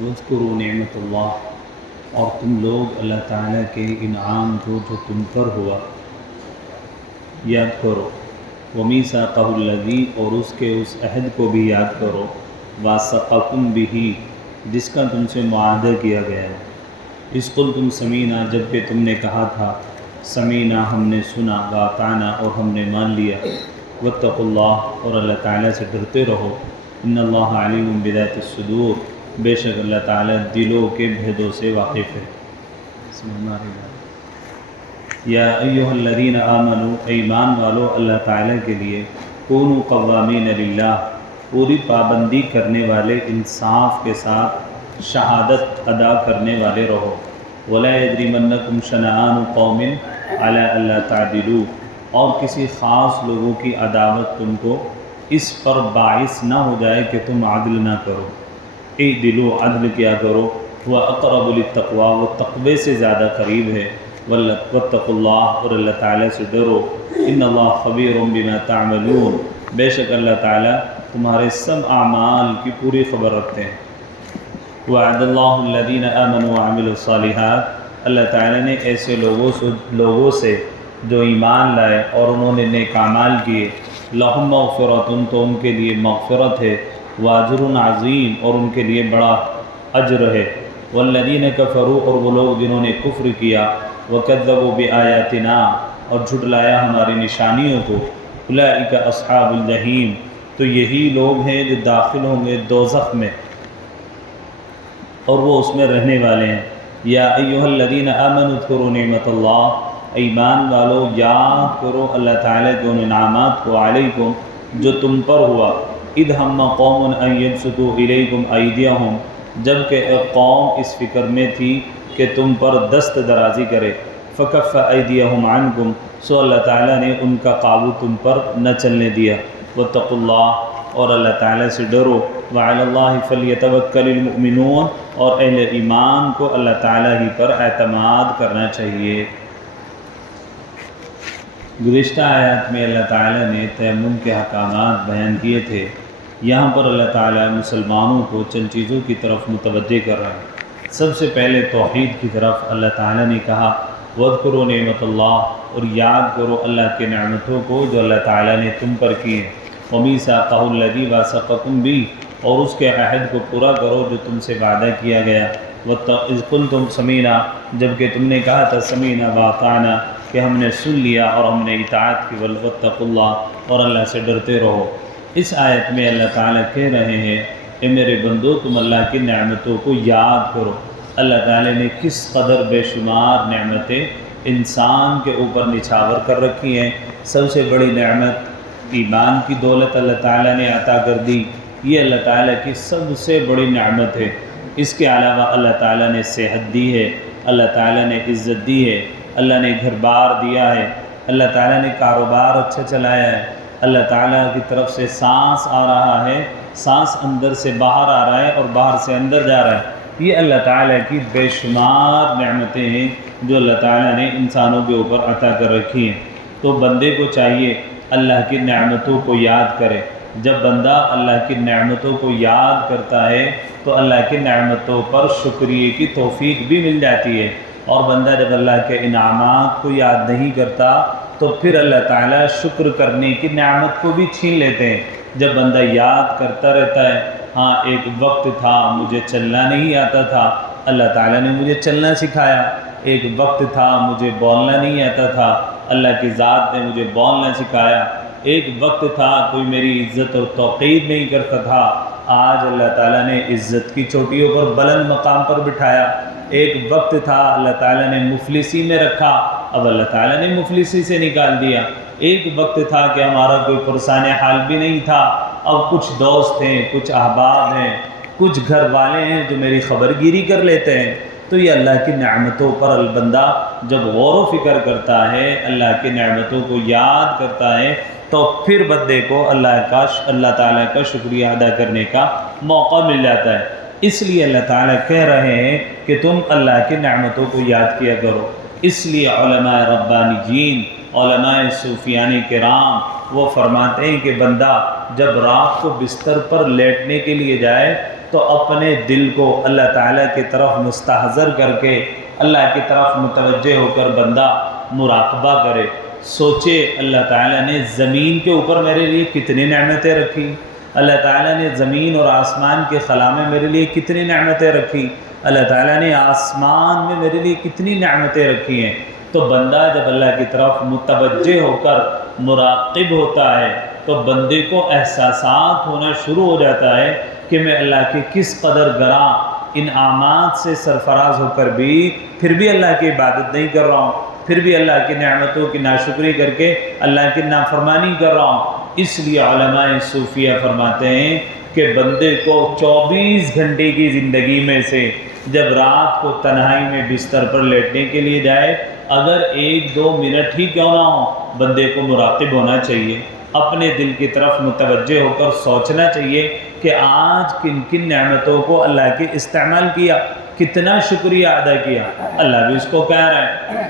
وَاذْكُرُوا نِعْمَةَ اللَّہ، اور تم لوگ اللہ تعالیٰ کے انعام کو جو تم پر ہوا یاد کرو، وَمِيثَاقَهُ الَّذِي، اور اس کے اس عہد کو بھی یاد کرو، وَاثَقَكُم بِهِ، جس کا تم سے معاہدہ کیا گیا ہے، اِذْ قُلْتُمْ سَمِعْنَا، جب کہ تم نے کہا تھا سمینا، ہم نے سنا، وَأَطَعْنَا، اور ہم نے مان لیا، وَاتَّقُوا اللَّہ، اور اللہ تعالیٰ سے ڈرتے رہو، إِنَّ اللَّهَ عَلِيمٌ بِذَاتِ الصُّدُورِ، بے شک اللہ تعالیٰ دلوں کے بھیدوں سے واقف ہے۔ بسم اللہ الرحمن الرحیم۔ یا ایہا الذین آمنوا، ایمان والو اللہ تعالیٰ کے لیے، کونوا قوامین للہ، پوری پابندی کرنے والے، انصاف کے ساتھ شہادت ادا کرنے والے رہو، ولا یجرمنکم شنآن قوم علی الا تعدلوا، اور کسی خاص لوگوں کی عداوت تم کو اس پر باعث نہ ہو جائے کہ تم عدل نہ کرو، اعدلوا، عدل کیا کرو، وہ اقرب للتقویٰ، وہ تقوی سے زیادہ قریب ہے، واتقوا اللہ، اور اللہ تعالیٰ سے ڈرو، ان اللہ خبیر بما تعملون، بے شک اللہ تعالیٰ تمہارے سب اعمال کی پوری خبر رکھتے ہیں۔ وعد اللہ الذین آمنوا وعملوا الصالحات، اللہ تعالیٰ نے ایسے لوگوں سے جو ایمان لائے اور انہوں نے نیک اعمال کیے، لہم مغفرۃ، تو ان کے لیے مغفرت ہے، واجر عظیم، اور ان کے لیے بڑا اجر ہے، والذین کفروا، اور وہ لوگ جنہوں نے کفر کیا، وکذبوا بآیاتنا، اور جھٹلایا ہماری نشانیوں کو، اولئک اصحاب الجحیم، تو یہی لوگ ہیں جو داخل ہوں گے دوزخ میں، اور وہ اس میں رہنے والے ہیں۔ یا ایہا الذین آمنوا اذکروا نعمت اللہ، ایمان والو یاد کرو اللہ تعالیٰ کے ان انعامات کو، علیکم، جو تم پر ہوا، اذ ہم قوم ان یبسطوا الیکم ایدیہم، جب کہ ایک قوم اس فکر میں تھی کہ تم پر دست درازی کرے، فکف ایدیہم عنکم، سو اللہ تعالیٰ نے ان کا قابو تم پر نہ چلنے دیا، واتقوا اللہ، اور اللہ تعالیٰ سے ڈرو، وعلی اللہ فلیتوکل المؤمنون، اور اہل ایمان کو اللہ تعالیٰ ہی پر اعتماد کرنا چاہیے۔ گزشتہ آیات میں اللہ تعالیٰ نے تیمم کے احکامات بیان کیے تھے، یہاں پر اللہ تعالیٰ مسلمانوں کو چند چیزوں کی طرف متوجہ کر رہے ہیں۔ سب سے پہلے توحید کی طرف اللہ تعالیٰ نے کہا، وَاذْكُرُوا نِعْمَةَ اللَّہ، اور یاد کرو اللہ کے نعمتوں کو جو اللہ تعالیٰ نے تم پر کی ہیں، وَمِيثَاقَهُ الَّذِي وَاثَقَكُم بِهِ، اور اس کے عہد کو پورا کرو جو تم سے وعدہ کیا گیا، وَإِذْ قُلْتُمْ سَمِعْنَا، جب کہ تم نے کہا تھا سَمِعْنَا وَأَطَعْنَا، کہ ہم نے سن لیا اور ہم نے اطاعت کی، وَاتَّقُوا اللَّہ، اور اللہ سے ڈرتے رہو۔ اس آیت میں اللہ تعالیٰ کہہ رہے ہیں، اے میرے بندو، تم اللہ کی نعمتوں کو یاد کرو۔ اللہ تعالیٰ نے کس قدر بے شمار نعمتیں انسان کے اوپر نچھاور کر رکھی ہیں۔ سب سے بڑی نعمت ایمان کی دولت اللہ تعالیٰ نے عطا کر دی، یہ اللہ تعالیٰ کی سب سے بڑی نعمت ہے۔ اس کے علاوہ اللہ تعالیٰ نے صحت دی ہے، اللہ تعالیٰ نے عزت دی ہے، اللہ نے گھر بار دیا ہے، اللہ تعالیٰ نے کاروبار اچھا چلایا ہے، اللہ تعالیٰ کی طرف سے سانس آ رہا ہے، سانس اندر سے باہر آ رہا ہے اور باہر سے اندر جا رہا ہے۔ یہ اللہ تعالیٰ کی بے شمار نعمتیں ہیں جو اللہ تعالیٰ نے انسانوں کے اوپر عطا کر رکھی ہیں۔ تو بندے کو چاہیے اللہ کی نعمتوں کو یاد کرے۔ جب بندہ اللہ کی نعمتوں کو یاد کرتا ہے تو اللہ کی نعمتوں پر شکریہ کی توفیق بھی مل جاتی ہے، اور بندہ جب اللہ کے انعامات کو یاد نہیں کرتا تو پھر اللہ تعالیٰ شکر کرنے کی نعمت کو بھی چھین لیتے ہیں۔ جب بندہ یاد کرتا رہتا ہے، ہاں ایک وقت تھا مجھے چلنا نہیں آتا تھا، اللہ تعالیٰ نے مجھے چلنا سکھایا، ایک وقت تھا مجھے بولنا نہیں آتا تھا، اللہ کی ذات نے مجھے بولنا سکھایا، ایک وقت تھا کوئی میری عزت اور توقیر نہیں کرتا تھا، آج اللہ تعالیٰ نے عزت کی چوٹیوں پر بلند مقام پر بٹھایا، ایک وقت تھا اللہ تعالیٰ نے مفلسی میں رکھا، اب اللہ تعالیٰ نے مفلسی سے نکال دیا، ایک وقت تھا کہ ہمارا کوئی پرسان حال بھی نہیں تھا، اب کچھ دوست ہیں، کچھ احباب ہیں، کچھ گھر والے ہیں جو میری خبر گیری کر لیتے ہیں۔ تو یہ اللہ کی نعمتوں پر بندہ جب غور و فکر کرتا ہے، اللہ کی نعمتوں کو یاد کرتا ہے، تو پھر بندے کو اللہ تعالیٰ کا شکریہ ادا کرنے کا موقع مل جاتا ہے۔ اس لیے اللہ تعالیٰ کہہ رہے ہیں کہ تم اللہ کی نعمتوں کو یاد کیا کرو۔ اس لیے علماء ربانیین، علماء صوفیان کرام وہ فرماتے ہیں کہ بندہ جب رات کو بستر پر لیٹنے کے لیے جائے تو اپنے دل کو اللہ تعالیٰ کی طرف مستحضر کر کے اللہ کی طرف متوجہ ہو کر بندہ مراقبہ کرے، سوچے اللہ تعالیٰ نے زمین کے اوپر میرے لیے کتنی نعمتیں رکھی، اللہ تعالیٰ نے زمین اور آسمان کے خلا میں میرے لیے کتنی نعمتیں رکھی، اللہ تعالیٰ نے آسمان میں میرے لیے کتنی نعمتیں رکھی ہیں۔ تو بندہ جب اللہ کی طرف متوجہ ہو کر مراقب ہوتا ہے تو بندے کو احساسات ہونا شروع ہو جاتا ہے کہ میں اللہ کے کس قدر گراں انعامات سے سرفراز ہو کر بھی پھر بھی اللہ کی عبادت نہیں کر رہا ہوں، پھر بھی اللہ کی نعمتوں کی ناشکری کر کے اللہ کی نافرمانی کر رہا ہوں۔ اس لیے علماء صوفیہ فرماتے ہیں کہ بندے کو 24 گھنٹے کی زندگی میں سے جب رات کو تنہائی میں بستر پر لیٹنے کے لیے جائے، اگر 1-2 منٹ ہی کیوں نہ ہو، بندے کو مراقب ہونا چاہیے، اپنے دل کی طرف متوجہ ہو کر سوچنا چاہیے کہ آج کن کن نعمتوں کو اللہ کے استعمال کیا، کتنا شکریہ ادا کیا۔ اللہ بھی اس کو کہہ رہا ہے۔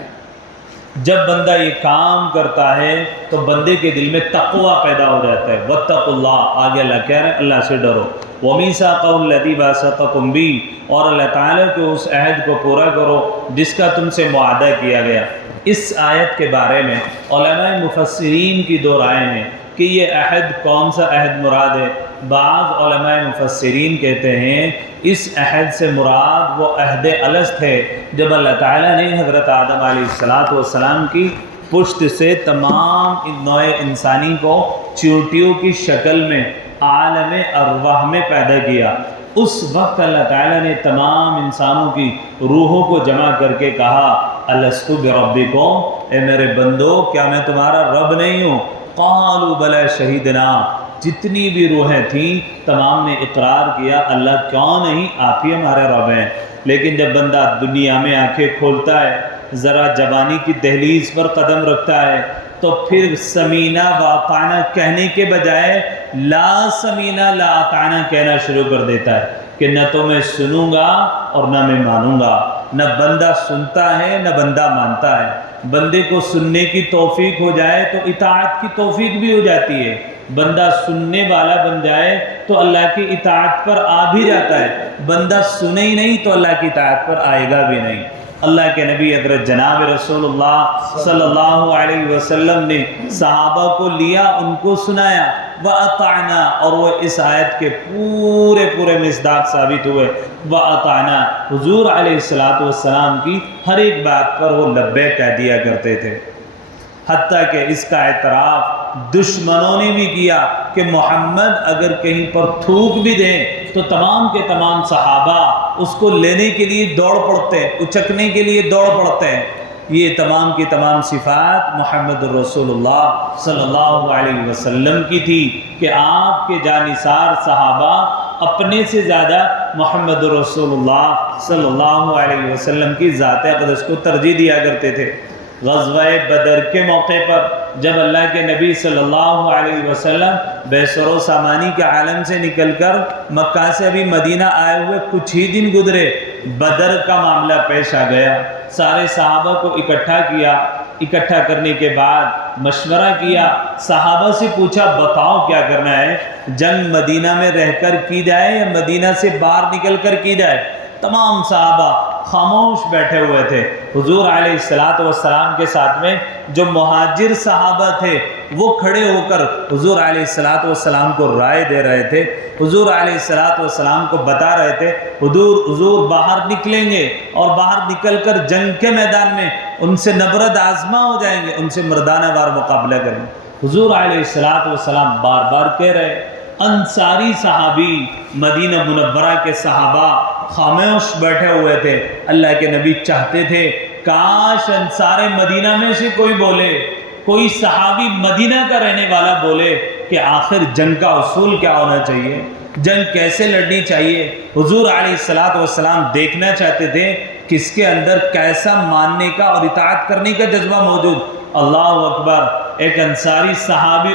جب بندہ یہ کام کرتا ہے تو بندے کے دل میں تقوی پیدا ہو جاتا ہے، واتقوا اللہ، آگے اللہ کہہ رہے ہیں اللہ سے ڈرو، وَمِيثَاقَهُ الَّذِي وَاثَقَكُم بِهِ، اور اللہ تعالیٰ کے اس عہد کو پورا کرو جس کا تم سے معاہدہ کیا گیا۔ اس آیت کے بارے میں علماء مفسرین کی دو رائے ہیں کہ یہ عہد کون سا عہد مراد ہے۔ بعض علماء مفسرین کہتے ہیں اس عہد سے مراد وہ عہد الست ہے جب اللہ تعالیٰ نے حضرت آدم علیہ السلام کی پشت سے تمام نوع انسانی کو چیونٹیوں کی شکل میں عالم ارواح میں پیدا کیا۔ اس وقت اللہ تعالیٰ نے تمام انسانوں کی روحوں کو جمع کر کے کہا الستُ بربکم، اے میرے بندو کیا میں تمہارا رب نہیں ہوں؟ قالوا بلی شہدنا، جتنی بھی روحیں تھیں تمام نے اقرار کیا اللہ کیوں نہیں، آپ ہی ہمارے رب ہیں۔ لیکن جب بندہ دنیا میں آنکھیں کھولتا ہے، ذرا جوانی کی دہلیز پر قدم رکھتا ہے تو پھر سمینا و اطعنا کہنے کے بجائے لا سمینا لا اطعنا کہنا شروع کر دیتا ہے کہ نہ تو میں سنوں گا اور نہ میں مانوں گا۔ نہ بندہ سنتا ہے نہ بندہ مانتا ہے۔ بندے کو سننے کی توفیق ہو جائے تو اطاعت کی توفیق بھی ہو جاتی ہے، بندہ سننے والا بن جائے تو اللہ کی اطاعت پر آ بھی جاتا ہے، بندہ سنے ہی نہیں تو اللہ کی اطاعت پر آئے گا بھی نہیں۔ اللہ کے نبی حضرت جناب رسول اللہ صلی اللہ علیہ وسلم نے صحابہ کو لیا، ان کو سنایا وَأَطَعْنَا، اور وہ اس آیت کے پورے مصداق ثابت ہوئے۔ وَأَطَعْنَا، حضور علیہ السلام کی ہر ایک بات پر وہ لبیک کہہ دیا کرتے تھے، حتیٰ کہ اس کا اعتراف دشمنوں نے بھی کیا کہ محمد اگر کہیں پر تھوک بھی دیں تو تمام کے تمام صحابہ اس کو لینے کے لیے دوڑ پڑتے ہیں، اچکنے کے لیے دوڑ پڑتے ہیں۔ یہ تمام کی تمام صفات محمد رسول اللہ صلی اللہ علیہ وسلم کی تھی کہ آپ کے جانثار صحابہ اپنے سے زیادہ محمد رسول اللہ صلی اللہ علیہ وسلم کی ذات اقدس کو ترجیح دیا کرتے تھے۔ غزوہ بدر کے موقع پر جب اللہ کے نبی صلی اللہ علیہ وسلم بے سر و سامانی کے عالم سے نکل کر مکہ سے ابھی مدینہ آئے ہوئے کچھ ہی دن گزرے، بدر کا معاملہ پیش آ گیا۔ سارے صحابہ کو اکٹھا کیا، اکٹھا کرنے کے بعد مشورہ کیا، صحابہ سے پوچھا بتاؤ کیا کرنا ہے، جنگ مدینہ میں رہ کر کی جائے یا مدینہ سے باہر نکل کر کی جائے؟ تمام صحابہ خاموش بیٹھے ہوئے تھے۔ حضور علیہ السلام کے ساتھ میں جو مہاجر صحابہ تھے وہ کھڑے ہو کر حضور علیہ السلام کو رائے دے رہے تھے، حضور علیہ السلام کو بتا رہے تھے حضور باہر نکلیں گے اور باہر نکل کر جنگ کے میدان میں ان سے نبرد آزما ہو جائیں گے، ان سے مردانہ وار مقابلہ کریں گے۔ حضور علیہ السلام بار بار کہہ رہے، انصاری صحابی مدینہ منورہ کے صحابہ خاموش بیٹھے ہوئے تھے۔ اللہ کے نبی چاہتے تھے کاش انصار مدینہ میں سے کوئی بولے، کوئی صحابی مدینہ کا رہنے والا بولے کہ آخر جنگ کا اصول کیا ہونا چاہیے، جنگ کیسے لڑنی چاہیے۔ حضور علیہ السلام دیکھنا چاہتے تھے کس کے اندر کیسا ماننے کا اور اطاعت کرنے کا جذبہ موجود۔ اللہ اکبر، ایک انصاری صحابی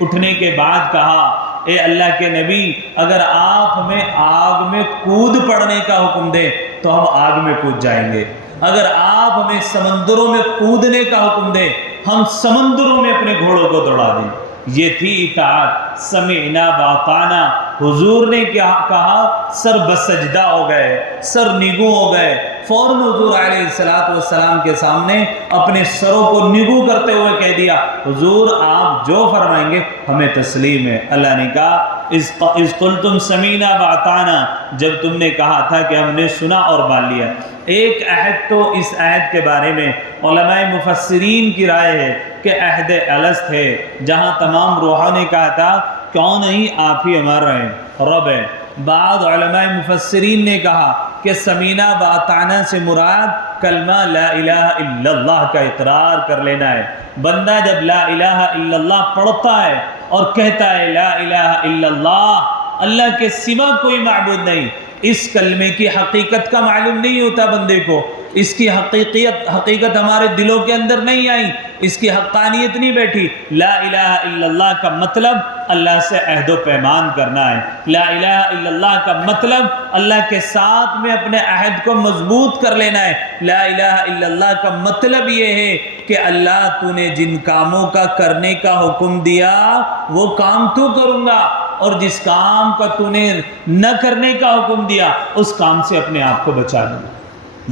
اٹھنے کے بعد کہا اے اللہ کے نبی اگر آپ ہمیں آگ میں کود پڑنے کا حکم دیں تو ہم آگ میں کود جائیں گے، اگر آپ ہمیں سمندروں میں کودنے کا حکم دیں ہم سمندروں میں اپنے گھوڑوں کو دوڑا دیں۔ یہ تھی اطاعت، سمعنا واطعنا، حضور نے کیا کہا؟ سر بسجدہ ہو گئے، سر نگو ہو گئے، فوراً حضور علیہ السلام کے سامنے اپنے سروں کو نگو کرتے ہوئے کہہ دیا حضور آپ جو فرمائیں گے ہمیں تسلیم ہے۔ اللہ نے کہا اذ قلتم سمینا واطعنا، جب تم نے کہا تھا کہ ہم نے سنا اور مان لیا۔ ایک عہد تو اس عہد کے بارے میں علماء مفسرین کی رائے ہے کہ عہد الست ہے، جہاں تمام روحوں نے کہا تھا کیوں نہیں آپ ہی ہمارا رب ہے۔ بعض علماء مفسرین نے کہا کہ سمینا واطعنا سے مراد کلمہ لا الہ الا اللہ کا اقرار کر لینا ہے۔ بندہ جب لا الہ الا اللہ پڑھتا ہے اور کہتا ہے لا الہ الا اللہ کے سوا کوئی معبود نہیں، اس کلمے کی حقیقت کا معلوم نہیں ہوتا بندے کو، اس کی حقیقت ہمارے دلوں کے اندر نہیں آئی، اس کی حقانیت نہیں بیٹھی۔ لا الہ الا اللہ کا مطلب اللہ سے عہد و پیمان کرنا ہے، لا الہ الا اللہ کا مطلب اللہ کے ساتھ میں اپنے عہد کو مضبوط کر لینا ہے۔ لا الہ الا اللہ کا مطلب یہ ہے کہ اللہ تو نے جن کاموں کا کرنے کا حکم دیا وہ کام تو کروں گا، اور جس کام کا تو نے نہ کرنے کا حکم دیا اس کام سے اپنے آپ کو بچا لوں گا۔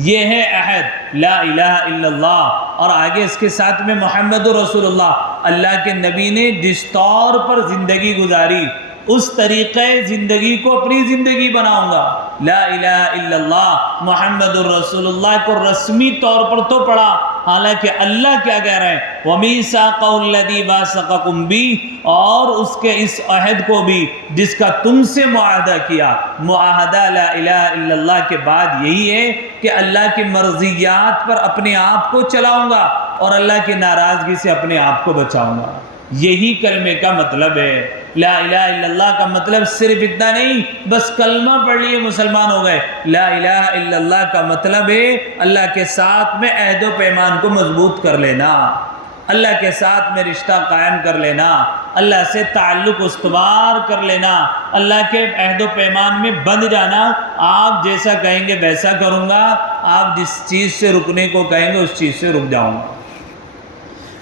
یہ ہے عہد لا الہ الا اللہ۔ اور آگے اس کے ساتھ میں محمد رسول اللہ کے نبی نے جس طور پر زندگی گزاری اس طریقے زندگی کو اپنی زندگی بناؤں گا۔ لا الہ الا اللہ محمد الرسول اللہ کو رسمی طور پر تو پڑھا، حالانکہ اللہ کیا کہہ رہے ہیں وَمِيثَاقَهُ الَّذِي وَاثَقَكُم بِهِ، اور اس کے اس عہد کو بھی جس کا تم سے معاہدہ کیا۔ معاہدہ لا الہ الا اللہ کے بعد یہی ہے کہ اللہ کی مرضیات پر اپنے آپ کو چلاؤں گا اور اللہ کی ناراضگی سے اپنے آپ کو بچاؤں گا۔ یہی کلمے کا مطلب ہے۔ لا الہ الا اللہ کا مطلب صرف اتنا نہیں بس کلمہ پڑھ لیے مسلمان ہو گئے۔ لا الہ الا اللہ کا مطلب ہے اللہ کے ساتھ میں عہد و پیمان کو مضبوط کر لینا، اللہ کے ساتھ میں رشتہ قائم کر لینا، اللہ سے تعلق استوار کر لینا، اللہ کے عہد و پیمان میں بندھ جانا۔ آپ جیسا کہیں گے ویسا کروں گا، آپ جس چیز سے رکنے کو کہیں گے اس چیز سے رک جاؤں گا۔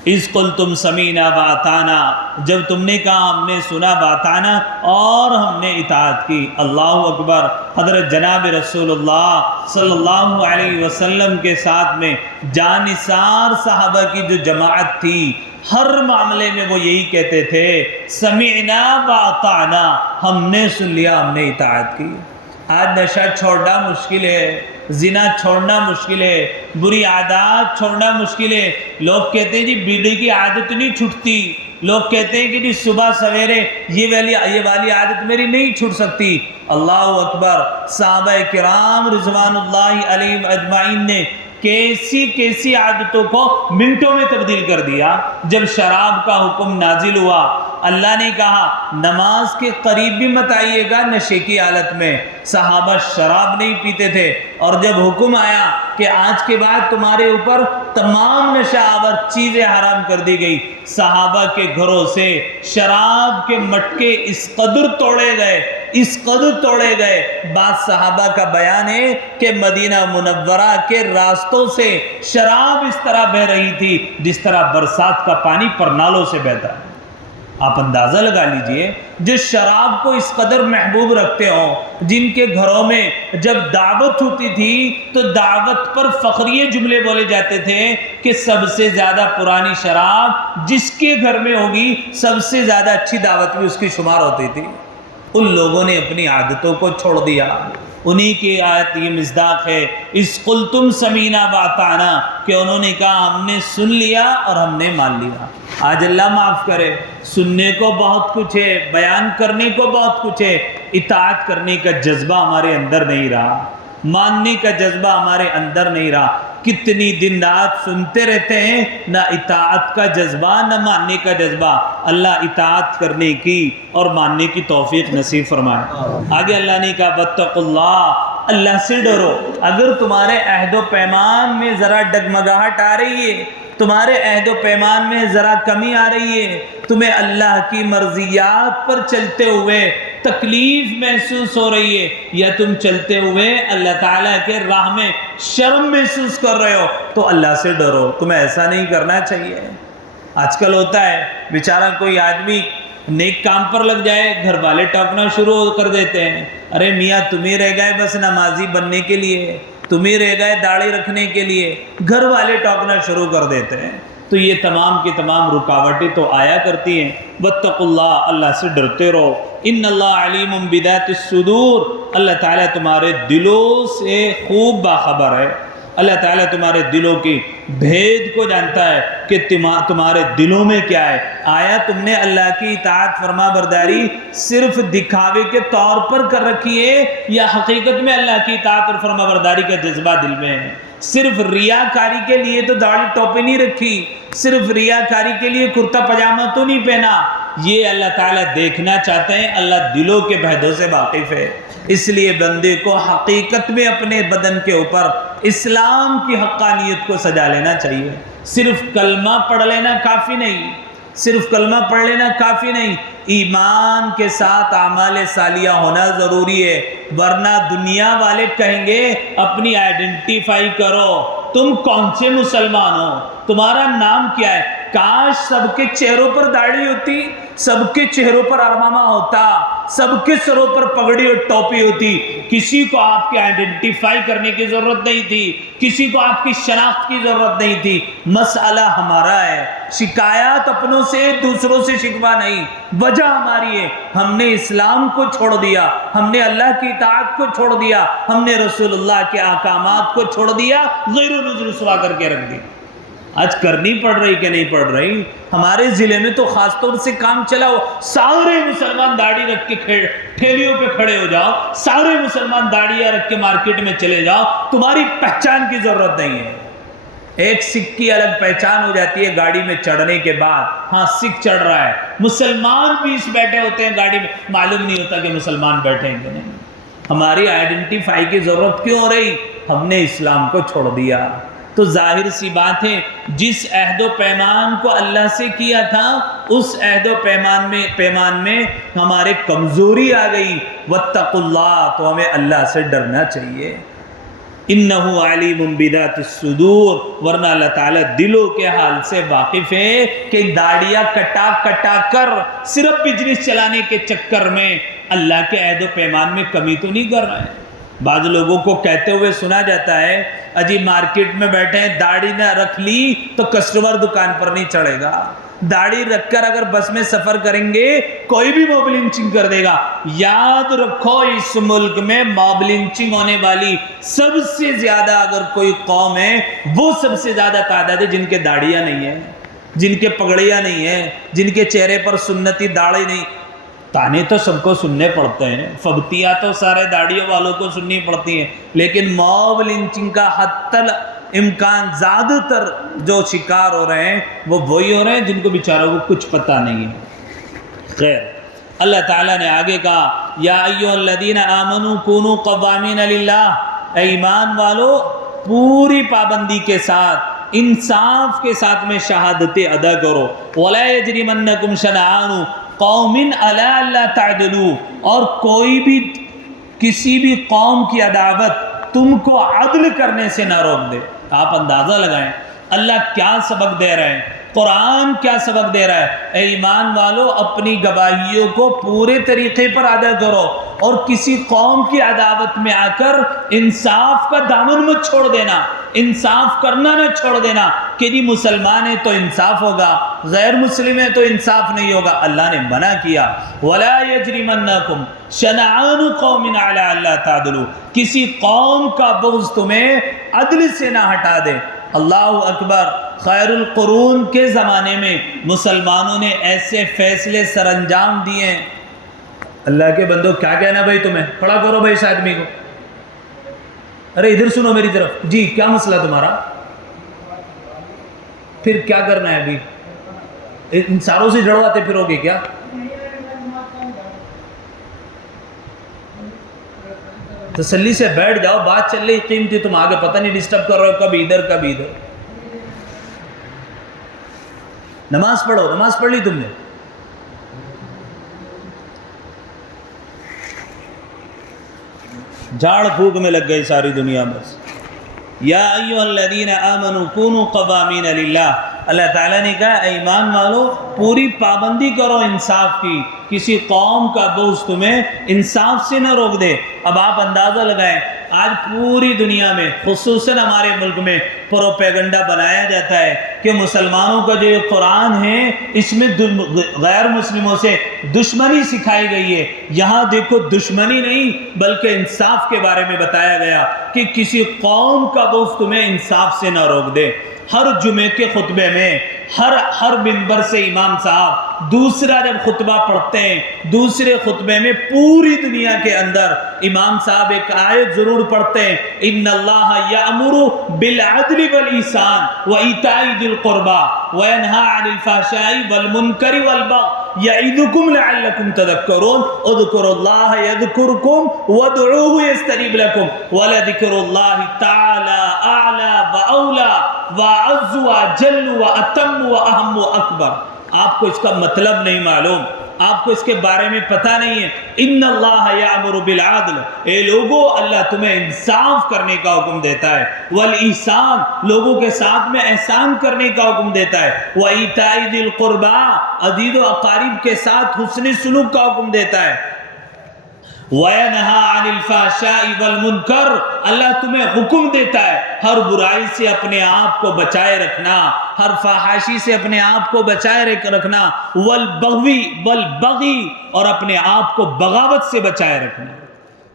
اذ قلتم سمینا واطعنا، جب تم نے کہا ہم نے سنا واطعنا اور ہم نے اطاعت کی۔ اللہ اکبر۔ حضرت جناب رسول اللہ صلی اللہ علیہ وسلم کے ساتھ میں جانثار صحابہ کی جو جماعت تھی، ہر معاملے میں وہ یہی کہتے تھے سمعنا واطعنا، ہم نے سن لیا، ہم نے اطاعت کی۔ آج نشہ چھوڑنا مشکل ہے، زنا چھوڑنا مشکل ہے، بری عادات چھوڑنا مشکل ہے۔ لوگ کہتے ہیں جی بیڑی کی عادت نہیں چھٹتی، لوگ کہتے ہیں کہ جی صبح سویرے یہ والی عادت میری نہیں چھٹ سکتی۔ اللہ اکبر۔ صحابہ کرام رضوان اللہ علیہم اجمعین نے کیسی عادتوں کو منٹوں میں تبدیل کر دیا۔ جب شراب کا حکم نازل ہوا، اللہ نے کہا نماز کے قریب بھی مت آئیے گا نشے کی حالت میں۔ صحابہ شراب نہیں پیتے تھے، اور جب حکم آیا کہ آج کے بعد تمہارے اوپر تمام نشہ آور چیزیں حرام کر دی گئی، صحابہ کے گھروں سے شراب کے مٹکے اس قدر توڑے گئے۔ بعض صحابہ کا بیان ہے کہ مدینہ منورہ کے راستوں سے شراب اس طرح بہہ رہی تھی جس طرح برسات کا پانی پرنالوں سے بہتا ہے۔ آپ اندازہ لگا لیجئے، جو شراب کو اس قدر محبوب رکھتے ہوں، جن کے گھروں میں جب دعوت ہوتی تھی تو دعوت پر فخریہ جملے بولے جاتے تھے کہ سب سے زیادہ پرانی شراب جس کے گھر میں ہوگی سب سے زیادہ اچھی دعوت بھی اس کی شمار ہوتی تھی۔ ان لوگوں نے اپنی عادتوں کو چھوڑ دیا۔ انہی کی آیت یہ مصداق ہے اذ قلتم سمینا واطعنا، کہ انہوں نے کہا ہم نے سن لیا اور ہم نے مان لیا۔ آج اللہ معاف کرے، سننے کو بہت کچھ ہے، بیان کرنے کو بہت کچھ ہے، اطاعت کرنے کا جذبہ ہمارے اندر نہیں رہا، ماننے کا جذبہ ہمارے اندر نہیں رہا۔ کتنی دن رات سنتے رہتے ہیں، نہ اطاعت کا جذبہ نہ ماننے کا جذبہ۔ اللہ اطاعت کرنے کی اور ماننے کی توفیق نصیب فرمائے۔ آگے اللہ نے کہا واتقوا اللہ، اللہ سے ڈرو۔ اگر تمہارے عہد و پیمان میں ذرا ڈگمگاہٹ آ رہی ہے، تمہارے عہد و پیمان میں ذرا کمی آ رہی ہے، تمہیں اللہ کی مرضیات پر چلتے ہوئے تکلیف محسوس ہو رہی ہے، یا تم چلتے ہوئے اللہ تعالیٰ کے راہ میں شرم محسوس کر رہے ہو، تو اللہ سے ڈرو۔ تمہیں ایسا نہیں کرنا چاہیے۔ آج کل ہوتا ہے بیچارہ کوئی آدمی نیک کام پر لگ جائے گھر والے ٹوکنا شروع کر دیتے ہیں، ارے میاں تم ہی رہ گئے بس نمازی بننے کے لیے، تم ہی رہ گئے داڑھی رکھنے کے لیے، گھر والے ٹوکنا شروع کر دیتے ہیں۔ تو یہ تمام کی تمام رکاوٹیں تو آیا کرتی ہیں۔ واتقوا اللہ، اللہ سے ڈرتے رہو، ان اللہ علیم بذات الصدور، اللہ تعالیٰ تمہارے دلوں سے خوب باخبر ہے، اللہ تعالیٰ تمہارے دلوں کی بھید کو جانتا ہے کہ تمہارے دلوں میں کیا ہے۔ آیا تم نے اللہ کی اطاعت فرما برداری صرف دکھاوے کے طور پر کر رکھی ہے، یا حقیقت میں اللہ کی اطاعت اور فرما برداری کا جذبہ دل میں ہے؟ صرف ریاکاری کے لیے تو داڑھی ٹوپی نہیں رکھی، صرف ریاکاری کے لیے کرتا پجامہ تو نہیں پہنا، یہ اللہ تعالیٰ دیکھنا چاہتے ہیں، اللہ دلوں کے بھیدوں سے واقف ہے۔ اس لیے بندے کو حقیقت میں اپنے بدن کے اوپر اسلام کی حقانیت کو سجا لینا چاہیے۔ صرف کلمہ پڑھ لینا کافی نہیں، صرف کلمہ پڑھ لینا کافی نہیں، ایمان کے ساتھ اعمال صالحہ ہونا ضروری ہے، ورنہ دنیا والے کہیں گے اپنی آئیڈینٹیفائی کرو، تم کون سے مسلمان ہو، تمہارا نام کیا ہے۔ کاش سب کے چہروں پر داڑھی ہوتی، سب کے چہروں پر عمامہ ہوتا، سب کے سروں پر پگڑی اور ٹوپی ہوتی، کسی کو آپ کی آئیڈینٹیفائی کرنے کی ضرورت نہیں تھی، کسی کو آپ کی شناخت کی ضرورت نہیں تھی۔ مسئلہ ہمارا ہے، شکایات اپنوں سے دوسروں سے شکوہ نہیں، وجہ ہماری ہے، ہم نے اسلام کو چھوڑ دیا، ہم نے اللہ کی اطاعت کو چھوڑ دیا، ہم نے رسول اللہ کے احکامات کو چھوڑ دیا، غیر و نظر رسوا کر کے رکھ دی۔ آج کرنی پڑ رہی کہ نہیں پڑ رہی؟ ہمارے ضلع میں تو خاص طور سے کام چلا ہو، سارے مسلمان داڑھی رکھ کے ٹھیلیوں پہ کھڑے ہو جاؤ، سارے مسلمان داڑھیاں رکھ کے مارکیٹ میں چلے جاؤ، تمہاری پہچان کی ضرورت نہیں ہے۔ ایک سکھ کی الگ پہچان ہو جاتی ہے گاڑی میں چڑھنے کے بعد، ہاں سکھ چڑھ رہا ہے، مسلمان 20 بیٹھے ہوتے ہیں گاڑی میں، معلوم نہیں ہوتا کہ مسلمان بیٹھے ہیں کہ نہیں۔ ہماری آئیڈینٹیفائی کی ضرورت کیوں ہو رہی؟ ہم نے اسلام کو چھوڑ دیا۔ تو ظاہر سی بات ہے، جس عہد و پیمان کو اللہ سے کیا تھا اس عہد و پیمان میں ہمارے کمزوری آ گئی۔ واتقوا اللہ، تو ہمیں اللہ سے ڈرنا چاہیے۔ انہ علیم بذات الصدور، ورنہ اللہ تعالیٰ دلوں کے حال سے واقف ہے کہ داڑیاں کٹا کر صرف بزنس چلانے کے چکر میں اللہ کے عہد و پیمان میں کمی تو نہیں کر رہے ہیں۔ بعض لوگوں کو کہتے ہوئے سنا جاتا ہے، اجی مارکیٹ میں بیٹھے ہیں، داڑھی نہ رکھ لی تو کسٹمر دکان پر نہیں چڑھے گا، داڑھی رکھ کر اگر بس میں سفر کریں گے کوئی بھی موب لنچنگ کر دے گا۔ یاد رکھو، اس ملک میں موب لنچنگ ہونے والی سب سے زیادہ اگر کوئی قوم ہے، وہ سب سے زیادہ تعداد ہے جن کے داڑھیاں نہیں ہیں، جن کے پگڑیاں نہیں ہیں، جن کے چہرے پر سنتی داڑھی نہیں۔ تانے تو سب کو سننے پڑتے ہیں، فبتیاں تو سارے داڑھیوں والوں کو سننی پڑتی ہیں، لیکن موب لنچنگ کا حتی الامکان زیادہ تر جو شکار ہو رہے ہیں وہ وہی ہو رہے ہیں جن کو بیچاروں کو کچھ پتہ نہیں ہے۔ خیر، اللہ تعالیٰ نے آگے کہا، یا ایھا الذین آمنوا کونوا قوامین للہ، اے ایمان والو پوری پابندی کے ساتھ، انصاف کے ساتھ میں شہادتیں ادا کرو۔ ولا یجرمنکم شنآن قوم علی الا تعدلوا، اور کوئی بھی کسی بھی قوم کی عداوت تم کو عدل کرنے سے نہ روک دے۔ آپ اندازہ لگائیں اللہ کیا سبق دے رہے ہیں، قرآن کیا سبق دے رہا ہے۔ اے ایمان والو اپنی گواہیوں کو پورے طریقے پر ادا کرو، اور کسی قوم کی عداوت میں آ کر انصاف کا دامن مت چھوڑ دینا، انصاف کرنا نہ چھوڑ دینا کہ جی مسلمان ہے تو انصاف ہوگا، غیر مسلم ہے تو انصاف نہیں ہوگا۔ اللہ نے منع کیا، ولا یجرمنکم شنآن قوم علی الا تعدلوا، کسی قوم کا بغض تمہیں عدل سے نہ ہٹا دے۔ اللہ اکبر، خیر القرون کے زمانے میں مسلمانوں نے ایسے فیصلے سر انجام دیے ہیں۔ اللہ کے بندو کیا کہنا بھائی تمہیں؟ کھڑا کرو بھائی اس آدمی کو، ارے ادھر سنو میری طرف، جی کیا مسئلہ تمہارا؟ پھر کیا کرنا ہے ابھی؟ ان ساروں سے جڑواتے پھرو گے کیا؟ تسلی سے بیٹھ جاؤ، بات چل رہی قیمتی، تم آگے پتہ نہیں ڈسٹرب کر رہے ہو، کبھی ادھر کبھی ادھر۔ نماز پڑھو، نماز پڑھ لی تم نے؟ جھاڑ پھونک میں لگ گئی ساری دنیا بس۔ یا ایھا الذین آمنوا کونوا قوامین للہ، اللہ تعالیٰ نے کہا اے ایمان والو پوری پابندی کرو انصاف کی، کسی قوم کا بغض تمہیں انصاف سے نہ روک دے۔ اب آپ اندازہ لگائیں، آج پوری دنیا میں خصوصاً ہمارے ملک میں پروپیگنڈا بنایا جاتا ہے کہ مسلمانوں کا جو یہ قرآن ہے اس میں غیر مسلموں سے دشمنی سکھائی گئی ہے۔ یہاں دیکھو دشمنی نہیں بلکہ انصاف کے بارے میں بتایا گیا کہ کسی قوم کا بغض تمہیں انصاف سے نہ روک دے۔ ہر جمعے کے خطبے میں ہر منبر سے امام صاحب دوسرا جب خطبہ پڑھتے ہیں، دوسرے خطبے میں پوری دنیا کے اندر امام صاحب ایک آیت ضرور پڑھتے ہیں، ان اللہ یأمر بالعدل والإحسان وإیتاء ذی القربى وینہی عن الفحشاء والمنکر والبغی یعظکم لعلکم تذکرون اذکروا اللہ یذکرکم وادعوہ یستجب لکم ولذکر اللہ تعالی اعلی واولی واعز واجل واتم واہم واکبر۔ آپ کو اس کا مطلب نہیں معلوم، آپ کو اس کے بارے میں پتہ نہیں ہے۔ ان اللہ یامر بالعدل، اے لوگو اللہ تمہیں انصاف کرنے کا حکم دیتا ہے، والاحسان لوگوں کے ساتھ میں احسان کرنے کا حکم دیتا ہے، وایتاء ذی القربى عزیز و اقارب کے ساتھ حسن سلوک کا حکم دیتا ہے، وَيَنْهَا عَنِ الْفَحْشَاءِ وَالْمُنْكَرِ اللہ تمہیں حکم دیتا ہے ہر برائی سے اپنے آپ کو بچائے رکھنا، ہر فحاشی سے اپنے آپ کو بچائے رکھنا، والبغی اور اپنے آپ کو بغاوت سے بچائے رکھنا۔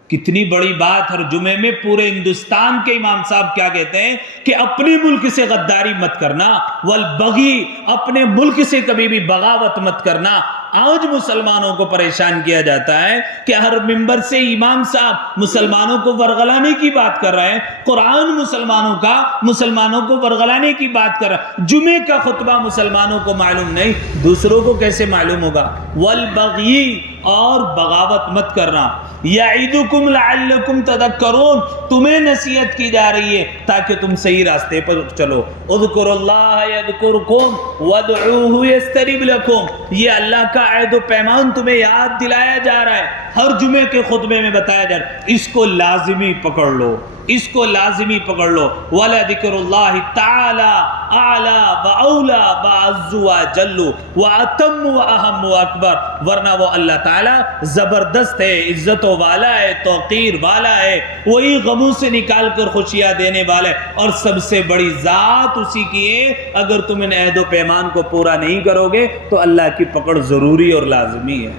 کتنی بڑی بات، ہر جمعے میں پورے ہندوستان کے امام صاحب کیا کہتے ہیں کہ اپنے ملک سے غداری مت کرنا، والبغی اپنے ملک سے کبھی بھی بغاوت مت کرنا۔ آج مسلمانوں کو پریشان کیا جاتا ہے کہ ہر منبر سے امام صاحب مسلمانوں کو ورغلانے کی بات کر رہے ہیں، قرآن مسلمانوں کو ورغلانے کی بات کر رہا ہے، جمعے کا خطبہ مسلمانوں کو معلوم نہیں، دوسروں کو کیسے معلوم ہوگا؟ والبغی اور بغاوت مت کرنا، یعظکم لعلکم تذکرون تمہیں نصیحت کی جا رہی ہے تاکہ تم صحیح راستے پر چلو، اذکروا اللہ یذکرکم وادعوہ یستجب لکم، یہ اللہ کا عہد و پیمان تمہیں یاد دلایا جا رہا ہے، ہر جمعے کے خطبے میں بتایا جا رہا ہے، اس کو لازمی پکڑ لو، اس کو لازمی پکڑ لو۔ وَلَذِكْرُ اللَّهِ تَعَالَى أَعْلَى وَأَوْلَى وَأَعَزُّ وَأَجَلُّ وَأَتَمُّ وَأَهَمُّ وَأَكْبَرُ، ورنہ وہ اللہ تعالیٰ زبردست ہے، عزت والا ہے، توقیر والا ہے، وہی غموں سے نکال کر خوشیاں دینے والا ہے، اور سب سے بڑی ذات اسی کی ہے۔ اگر تم ان عہد و پیمان کو پورا نہیں کرو گے تو اللہ کی پکڑ ضروری اور لازمی ہے۔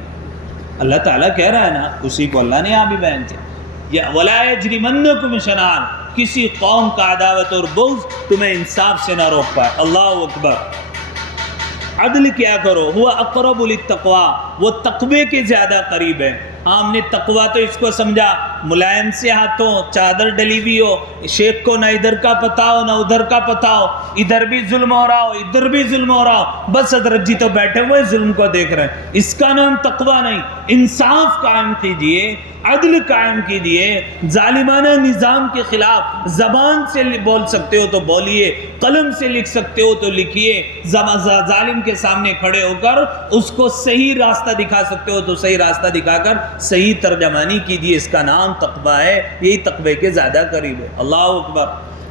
اللہ تعالیٰ کہہ رہا ہے نا، اسی کو اللہ نے یہاں بھی بیان کیا، وَلَا يَجْرِمَنَّكُمْ شَنَآنُ کسی قوم کا عداوت اور بغض تمہیں انصاف سے نہ روک پائے۔ اللہ اکبر۔ عدل کیا کرو، ہوا اقرب للتقویٰ وہ تقوی کے زیادہ قریب ہے۔ ہم نے تقویٰ تو اس کو سمجھا ملائم سے ہاتھوں چادر ڈلی ہوئی ہو، شیخ کو نہ ادھر کا پتہ ہو نہ ادھر کا پتہ ہو، ادھر بھی ظلم ہو رہا ہو ادھر بھی ظلم ہو رہا ہو، بس حضرت جی تو بیٹھے ہوئے ظلم کو دیکھ رہے ہیں، اس کا نام تقویٰ نہیں۔ انصاف قائم کیجئے، عدل قائم کیجئے، ظالمانہ نظام کے خلاف زبان سے بول سکتے ہو تو بولیے، قلم سے لکھ سکتے ہو تو لکھیے، ظالم کے سامنے کھڑے ہو کر اس کو صحیح راستہ دکھا سکتے ہو تو صحیح راستہ دکھا کر صحیح ترجمانی کیجئے، اس کا نام تقویٰ ہے، یہی تقوی کے زیادہ قریب ہے۔ اللہ اکبر۔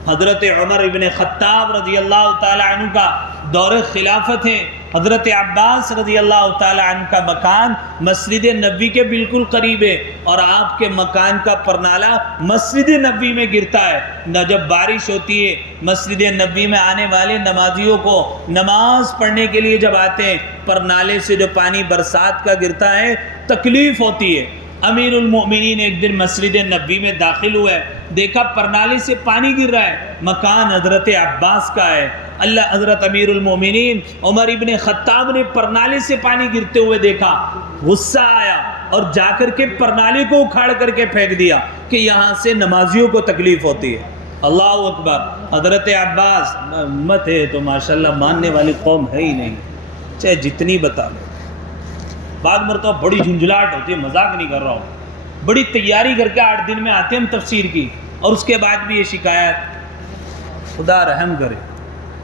حضرت عمر ابن خطاب رضی اللہ تعالی عنہ کا دور خلافت ہے، حضرت عباس رضی اللہ تعالی عنہ کا مکان مسجد نبوی کے بالکل قریب ہے، اور آپ کے مکان کا پرنالہ مسجد نبوی میں گرتا ہے۔ نہ جب بارش ہوتی ہے مسجد نبوی میں آنے والے نمازیوں کو نماز پڑھنے کے لیے جب آتے ہیں، پرنالے سے جو پانی برسات کا گرتا ہے تکلیف ہوتی ہے۔ امیر المؤمنین ایک دن مسجد نبوی میں داخل ہوئے، دیکھا پرنالے سے پانی گر رہا ہے، مکان حضرت عباس کا ہے۔ اللہ حضرت امیر المؤمنین عمر ابن خطاب نے پرنالے سے پانی گرتے ہوئے دیکھا، غصہ آیا اور جا کر کے پرنالے کو اکھاڑ کر کے پھینک دیا کہ یہاں سے نمازیوں کو تکلیف ہوتی ہے۔ اللہ اکبر۔ حضرت عباس امت ہے تو ماشاءاللہ ماننے والی قوم ہے ہی نہیں، چاہے جتنی بتا لو۔ بعد مرتبہ بڑی جھنجھلاہٹ ہوتی ہے، مذاق نہیں کر رہا ہوں، بڑی تیاری کر کے 8 دن میں آتے ہم تفسیر کی، اور اس کے بعد بھی یہ شکایت، خدا رحم کرے۔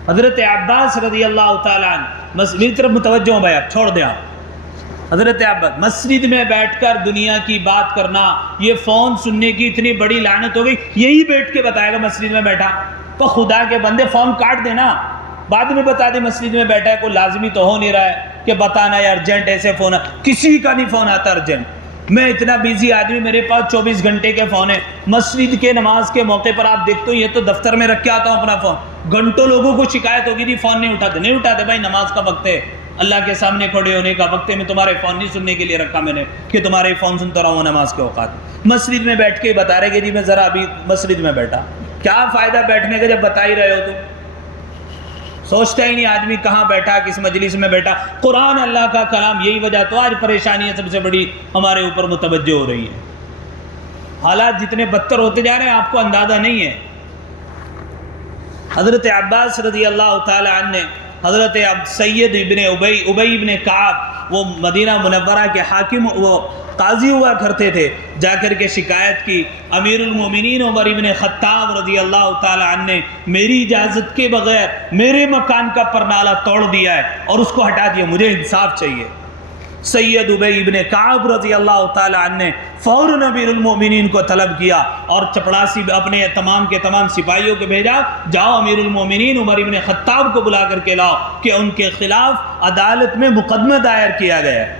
حضرت عباس رضی اللہ تعالیٰ عنہ، میری طرف متوجہ ہوں بھائی، آپ چھوڑ دیں، آپ حضرت عباس مسجد میں بیٹھ کر دنیا کی بات کرنا، یہ فون سننے کی اتنی بڑی لعنت ہو گئی، یہی بیٹھ کے بتائے گا مسجد میں بیٹھا؟ تو خدا کے بندے فون کاٹ دینا، بعد میں بتا دے مسجد میں بیٹھا ہے، کوئی لازمی تو ہو نہیں رہا ہے کہ بتانا ہے ارجنٹ ایسے فون ہے، کسی کا نہیں فون آتا ارجنٹ، میں اتنا بیزی آدمی، میرے پاس 24 گھنٹے کے فون ہے، مسجد کے نماز کے موقع پر آپ دیکھتے ہو یہ تو دفتر میں رکھ کے آتا ہوں اپنا فون، گھنٹوں لوگوں کو شکایت ہوگی جی فون نہیں اٹھاتے بھائی نماز کا وقت ہے، اللہ کے سامنے کھڑے ہونے کا وقت ہے، میں تمہارے فون نہیں سننے کے لیے رکھا میں نے کہ تمہارے فون سنتا رہا ہوں نماز کے اوقات، مسجد میں بیٹھ کے بتا رہے کہ جی میں ذرا ابھی مسجد میں بیٹھا، کیا فائدہ بیٹھنے کا جب بتا ہی رہے ہو؟ تم سوچتا ہی نہیں آدمی کہاں بیٹھا، کس مجلس میں بیٹھا، قرآن اللہ کا کلام، یہی وجہ تو آج پریشانیاں سب سے بڑی ہمارے اوپر متوجہ ہو رہی ہیں، حالات جتنے بدتر ہوتے جا رہے ہیں آپ کو اندازہ نہیں ہے۔ حضرت عباس رضی اللہ تعالی عنہ نے حضرت سید ابی ابن کعب، وہ مدینہ منورہ کے حاکم، وہ قاضی ہوا کرتے تھے، جا کر کے شکایت کی، امیر المومنین عمر ابن خطاب رضی اللہ تعالی عنہ نے میری اجازت کے بغیر میرے مکان کا پرنالہ توڑ دیا ہے اور اس کو ہٹا دیا، مجھے انصاف چاہیے۔ سید ابی ابن کعب رضی اللہ تعالی عنہ نے فوراً امیر المومنین کو طلب کیا اور چپڑاسی اپنے تمام کے تمام سپاہیوں کو بھیجا، جاؤ امیر المومنین عمر ابن خطاب کو بلا کر کے لاؤ کہ ان کے خلاف عدالت میں مقدمہ دائر کیا گیا ہے۔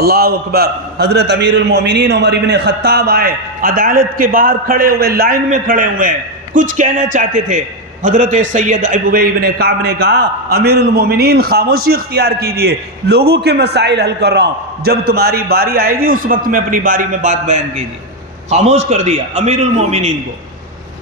اللہ اکبر۔ حضرت امیر المومنین عمر ابن خطاب آئے، عدالت کے باہر کھڑے ہوئے، لائن میں کھڑے ہوئے ہیں، کچھ کہنا چاہتے تھے۔ حضرت سید ابی ابن کعب نے کہا امیر المومنین خاموشی اختیار کیجئے، لوگوں کے مسائل حل کر رہا ہوں، جب تمہاری باری آئے گی اس وقت میں اپنی باری میں بات بیان کیجئے۔ خاموش کر دیا امیر المومنین کو،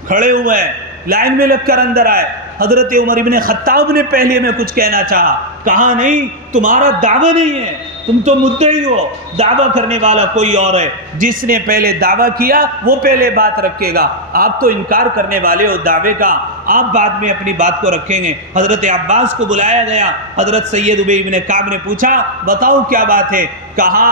کھڑے ہوئے ہیں، لائن میں لگ کر اندر آئے۔ حضرت عمر ابن خطاب نے پہلے میں کچھ کہنا چاہا، کہا نہیں، تمہارا دعویٰ نہیں ہے، تم تو مدعی ہو، دعویٰ کرنے والا کوئی اور ہے، جس نے پہلے دعویٰ کیا وہ پہلے بات رکھے گا، آپ تو انکار کرنے والے ہو دعوے کا، آپ بعد میں اپنی بات کو رکھیں گے۔ حضرت عباس کو بلایا گیا، حضرت سید ابی ابن کعب نے پوچھا بتاؤ کیا بات ہے؟ کہا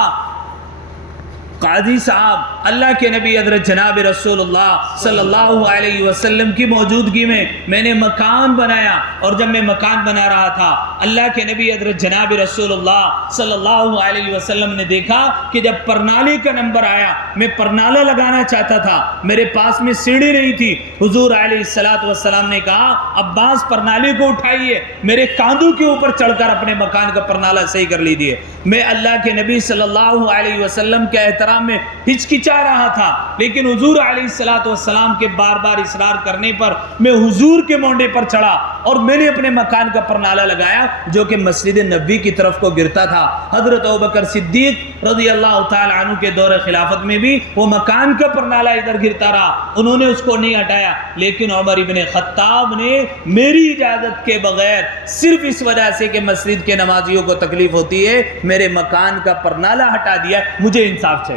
قاضی صاحب، اللہ کے نبی حضرت جناب رسول اللہ صلی اللہ علیہ وسلم کی موجودگی میں نے مکان بنایا، اور جب میں مکان بنا رہا تھا اللہ کے نبی حضرت جناب رسول اللہ صلی اللہ علیہ وسلم نے دیکھا کہ جب پرنالے کا نمبر آیا میں پرنالہ لگانا چاہتا تھا، میرے پاس میں سیڑھی نہیں تھی، حضور علیہ السلام نے کہا عباس پرنالے کو اٹھائیے، میرے کاندھوں کے اوپر چڑھ کر اپنے مکان کا پرنالہ صحیح کر لیجیے۔ میں اللہ کے نبی صلی اللہ علیہ وسلم کے احترام میں ہچکچا رہا تھا، لیکن حضور علیہ السلام کے بار بار اصرار کرنے پر میں حضور کے مونڈے پر چڑھا اور میں نے اپنے مکان کا پرنالہ لگایا جو کہ مسجد نبوی کی طرف کو گرتا تھا۔ حضرت ابوبکر صدیق رضی اللہ تعالی عنہ کے دور خلافت میں بھی وہ مکان کا پرنالہ ادھر گرتا رہا، انہوں نے اس کو نہیں ہٹایا، لیکن عمر ابن خطاب نے میری اجازت کے بغیر صرف اس وجہ سے کہ مسجد کے نمازیوں کو تکلیف ہوتی ہے میرے مکان کا پرنالہ ہٹا دیا، مجھے انصاف چاہیے۔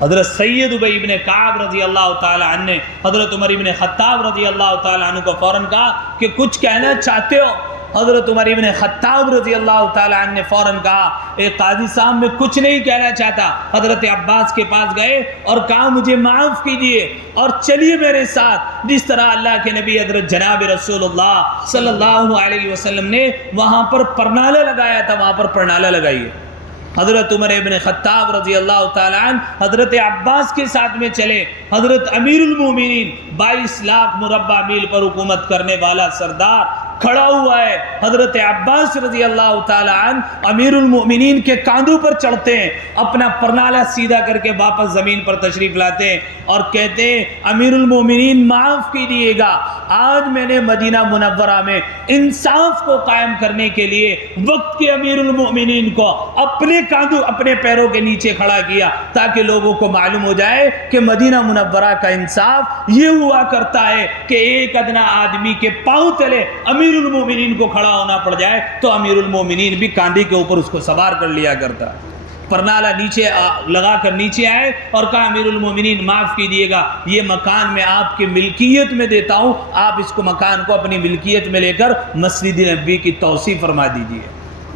حضرت سید ابی ابن کعب رضی اللہ تعالی عنہ نے حضرت عمر ابن خطاب رضی اللہ تعالی عنہ کو فوراً کہا کہ کچھ کہنا چاہتے ہو؟ حضرت عمر ابن خطاب رضی اللہ تعالی عنہ نے فوراً کہا اے قاضی صاحب میں کچھ نہیں کہنا چاہتا۔ حضرت عباس کے پاس گئے اور کہا مجھے معاف کیجئے اور چلیے میرے ساتھ، جس طرح اللہ کے نبی حضرت جناب رسول اللہ صلی اللہ علیہ وسلم نے وہاں پر پرنالہ لگایا تھا وہاں پر پرنالہ لگائیے۔ حضرت عمر ابن خطاب رضی اللہ تعالی عنہ حضرت عباس کے ساتھ میں چلے۔ حضرت امیر المومنین 22 لاکھ مربع میل پر حکومت کرنے والا سردار کھڑا ہوا ہے، حضرت عباس رضی اللہ تعالی عنہ امیر المومنین کے کاندھوں پر چڑھتے ہیں، اپنا پرنالہ سیدھا کر کے واپس زمین پر تشریف لاتے ہیں اور کہتے ہیں امیر المومنین معاف کیجیے گا، آج میں نے مدینہ منورہ میں انصاف کو قائم کرنے کے لیے وقت کے امیر المومنین کو اپنے کاندھوں اپنے پیروں کے نیچے کھڑا کیا تاکہ لوگوں کو معلوم ہو جائے کہ مدینہ منورہ کا انصاف یہ ہوا کرتا ہے کہ ایک ادنا آدمی کے پاؤں تلے امیر المومنین کو کھڑا ہونا پڑ جائے تو امیر المومنین بھی کاندھے کے اوپر اس کو سوار کر لیا کرتا ہے۔ پرنالہ نیچے لگا کر نیچے آئے اور کہا امیر المومنین معاف کیجیے گا، یہ مکان میں آپ کی ملکیت میں دیتا ہوں، آپ اس کو مکان کو اپنی ملکیت میں لے کر مسجد نبوی کی توسیع فرما دیجیے۔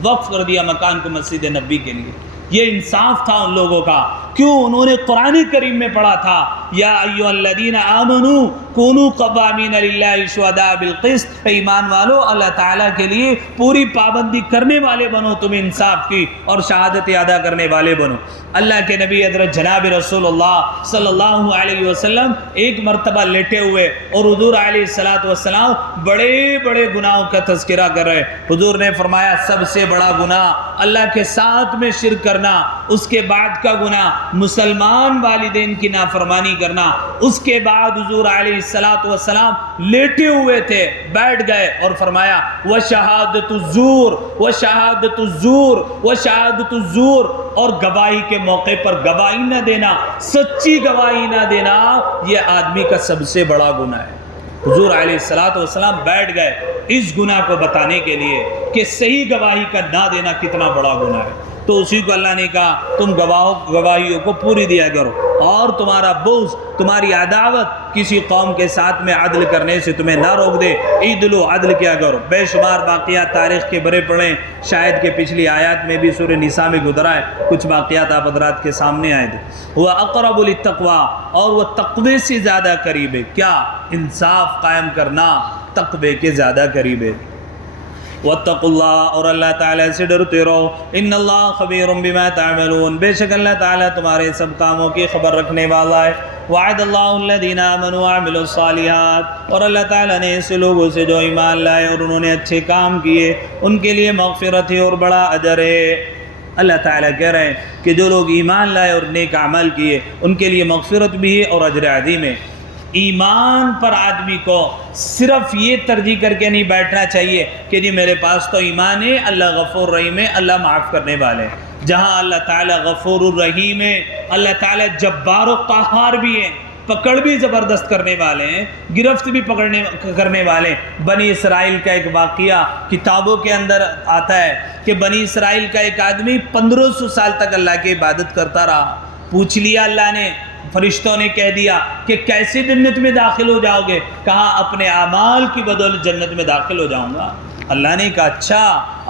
وقف کر دیا مکان کو مسجد نبوی کے لیے۔ یہ انصاف تھا ان لوگوں کا کیوں؟ انہوں نے قرآن کریم میں پڑھا تھا یا ایھا الذین آمنوا کونوا قوامین للہ شہداء بالقسط، ایمان والو اللہ تعالیٰ کے لیے پوری پابندی کرنے والے بنو، تم انصاف کی اور شہادت ادا کرنے والے بنو۔ اللہ کے نبی حضرت جناب رسول اللہ صلی اللہ علیہ وسلم ایک مرتبہ لیٹے ہوئے اور حضور علیہ السلام بڑے بڑے گناہوں کا تذکرہ کر رہے۔ حضور نے فرمایا سب سے بڑا گناہ اللہ کے ساتھ میں شرک کرنا، اس کے بعد کا گناہ مسلمان والدین کی نافرمانی کرنا۔ اس کے بعد حضور علیہ السلام لیٹے ہوئے تھے، بیٹھ گئے اور فرمایا وشہادت الزور وشہادت الزور وشہادت الزور، اور گواہی کے موقع پر گواہی نہ دینا، سچی گواہی نہ دینا، یہ آدمی کا سب سے بڑا گناہ ہے۔ حضور علیہ السلام بیٹھ گئے اس گناہ کو بتانے کے لیے کہ صحیح گواہی کا نہ دینا کتنا بڑا گناہ ہے۔ تو اسی کو اللہ نے کہا تم گواہیوں کو پوری دیا کرو، اور تمہارا بغض، تمہاری عداوت کسی قوم کے ساتھ میں عدل کرنے سے تمہیں نہ روک دے، عدل عدل کیا کرو۔ بے شمار واقعات تاریخ کے بڑے پڑھیں، شاید کہ پچھلی آیات میں بھی سورہ نساء میں گزرا ہے، کچھ واقعات آپ حضرات کے سامنے آئے تھے۔ وہ اقرب للتقویٰ، اور وہ تقوی سے زیادہ قریب ہے۔ کیا؟ انصاف قائم کرنا تقوی کے زیادہ قریب ہے۔ واتقوا اللہ، اور اللہ تعالیٰ سے ڈرتے رہو، ان اللہ خبیر بما تعملون، بے شک اللہ تعالیٰ تمہارے سب کاموں کی خبر رکھنے والا ہے۔ وعد اللہ الذین آمنوا وعملوا الصالحات، اور اللہ تعالیٰ نے ایسے لوگوں سے جو ایمان لائے اور انہوں نے اچھے کام کیے ان کے لیے مغفرت ہے اور بڑا اجر ہے۔ اللہ تعالیٰ کہہ رہے ہیں کہ جو لوگ ایمان لائے اور نیک عمل کیے ان کے لیے مغفرت بھی ہے اور اجر عظیم ہے۔ ایمان پر آدمی کو صرف یہ ترجیح کر کے نہیں بیٹھنا چاہیے کہ جی میرے پاس تو ایمان ہے، اللہ غفور رحیم ہے، اللہ معاف کرنے والے ہیں۔ جہاں اللہ تعالیٰ غفور الرحیم ہے، اللہ تعالیٰ جبار و قہار بھی ہے، پکڑ بھی زبردست کرنے والے ہیں، گرفت بھی کرنے والے ہیں۔ بنی اسرائیل کا ایک واقعہ کتابوں کے اندر آتا ہے کہ بنی اسرائیل کا ایک آدمی 1500 سال تک اللہ کی عبادت کرتا رہا۔ پوچھ لیا اللہ نے، فرشتوں نے کہہ دیا کہ کیسے جنت میں داخل ہو جاؤ گے؟ کہا اپنے اعمال کی بدولت جنت میں داخل ہو جاؤں گا۔ اللہ نے کہا اچھا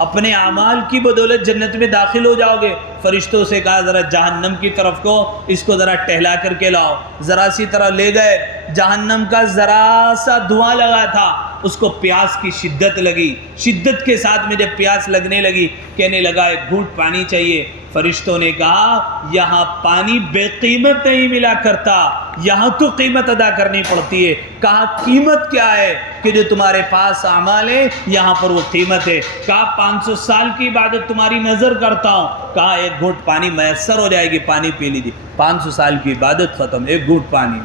اپنے اعمال کی بدولت جنت میں داخل ہو جاؤ گے؟ فرشتوں سے کہا ذرا جہنم کی طرف کو اس کو ذرا ٹہلا کر کے لاؤ۔ ذرا سی طرح لے گئے، جہنم کا ذرا سا دھواں لگا تھا، اس کو پیاس کی شدت لگی، شدت کے ساتھ میں جب پیاس لگنے لگی کہنے لگا ایک گھونٹ پانی چاہیے۔ فرشتوں نے کہا یہاں پانی بے قیمت نہیں ملا کرتا، یہاں تو قیمت ادا کرنی پڑتی ہے۔ کہا قیمت کیا ہے؟ کہ جو تمہارے پاس اعمال ہے یہاں پر وہ قیمت ہے۔ کہا 500 سال کی عبادت تمہاری نظر کرتا ہوں۔ کہا ایک گھونٹ پانی میسر ہو جائے گی، پانی پی لیجیے۔ 500 سال کی عبادت ختم، ایک گھونٹ پانی۔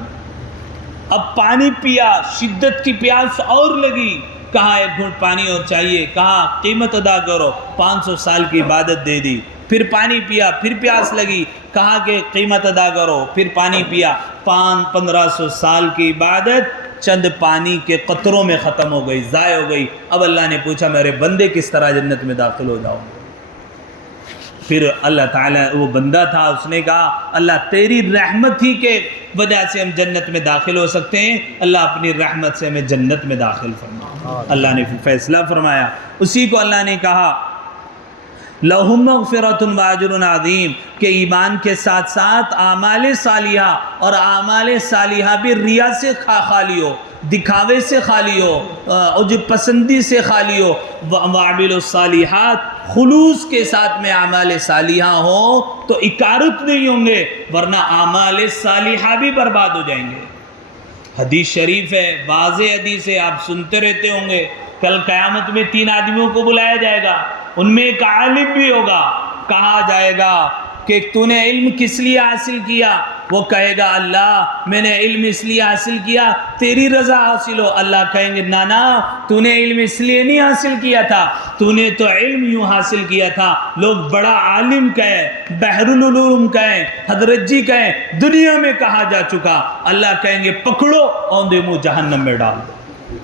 اب پانی پیا، شدت کی پیاس اور لگی، کہا ایک گھونٹ پانی اور چاہیے۔ کہا قیمت ادا کرو، 500 سال کی عبادت دے دی۔ پھر پانی پیا، پھر پیاس لگی، کہا کہ قیمت ادا کرو، پھر پانی پیا۔ 1500 سال کی عبادت چند پانی کے قطروں میں ختم ہو گئی، ضائع ہو گئی۔ اب اللہ نے پوچھا میرے بندے کس طرح جنت میں داخل ہو جاؤ؟ پھر اللہ تعالیٰ، وہ بندہ تھا، اس نے کہا اللہ تیری رحمت ہی کے وجہ سے ہم جنت میں داخل ہو سکتے ہیں، اللہ اپنی رحمت سے ہمیں جنت میں داخل فرما۔ اللہ نے فیصلہ فرمایا۔ اسی کو اللہ نے کہا لَهُم مَغْفِرَةٌ وَأَجْرٌ عَظِيمٌ، کہ ایمان کے ساتھ ساتھ اعمال صالحہ، اور اعمال صالحہ بھی ریا سے خالی ہو، دکھاوے سے خالی ہو، اور جو پسندی سے خالی ہو۔ وَعَمِلُوا الصَّالِحَاتِ، خلوص کے ساتھ میں اعمال صالحہ ہوں تو اکارت نہیں ہوں گے، ورنہ اعمال صالحہ بھی برباد ہو جائیں گے۔ حدیث شریف ہے، واضح حدیث ہے، آپ سنتے رہتے ہوں گے۔ کل قیامت میں 3 آدمیوں کو بلایا جائے گا، ان میں ایک عالم بھی ہوگا۔ کہا جائے گا کہ تو نے علم کس لیے حاصل کیا؟ وہ کہے گا اللہ میں نے علم اس لیے حاصل کیا تیری رضا حاصل ہو۔ اللہ کہیں گے نانا تو نے علم اس لیے نہیں حاصل کیا تھا، تو نے تو علم یوں حاصل کیا تھا لوگ بڑا عالم کہیں، بحر العلوم کہیں، حضرت جی کہیں، دنیا میں کہا جا چکا۔ اللہ کہیں گے پکڑو اوندے منہ جہنم میں ڈال دو۔